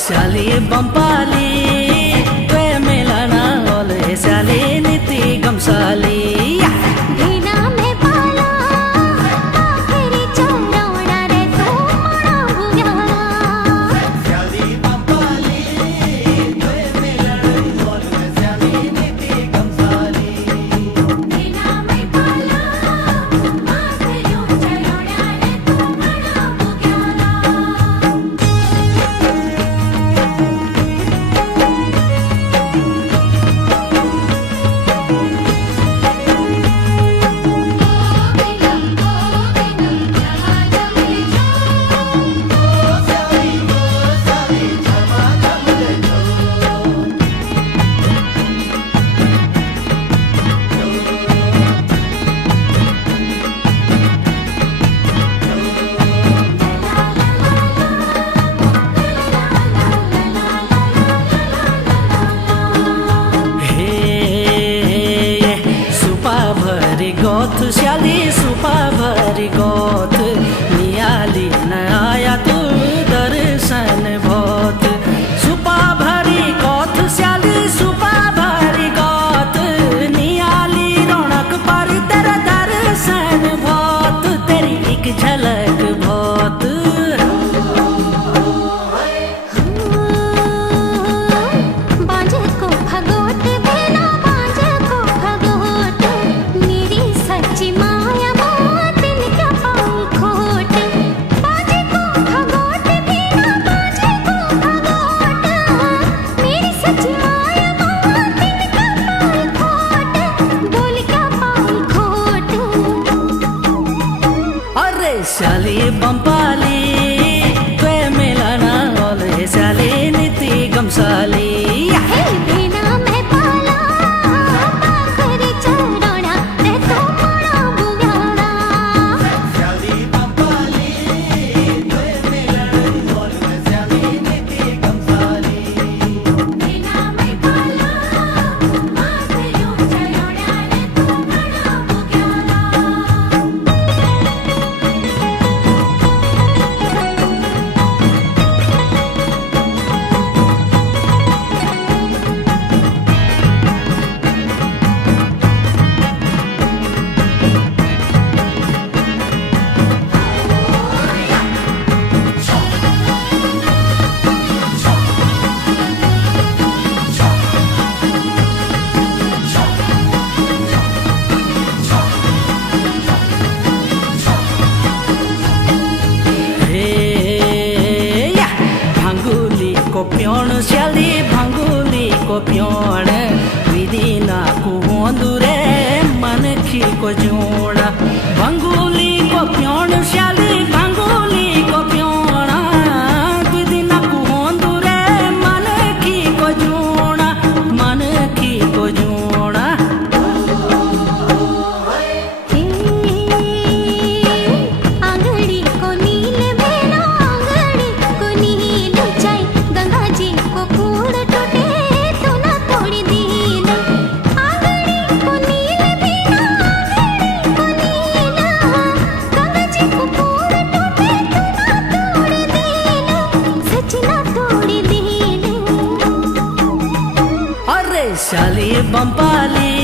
शाली बंपाली त्वे मिलना ओले शाली नीति गमसाली गोथ शाली सुपा भरी गोथ नियाली न आया तू दर्शन भोत सुपा भरी गोथ शाली सुपा भरी गोथ नियाली रौनक पर तेरा दर्शन भोत तेरी एक झलक भोत शाली बंपाली त्वे मिलना ओले शाली नीति गमसाली प्योण शाली भंगुली को प्योण विदिना को होंदुरे मन खी को जोड़ा भंगुली को प्योण शाली भंगुली को प्योण विदिना को होंदुरे मन खी को जोड़ा मन खी को जोड़ा शाली बंपाली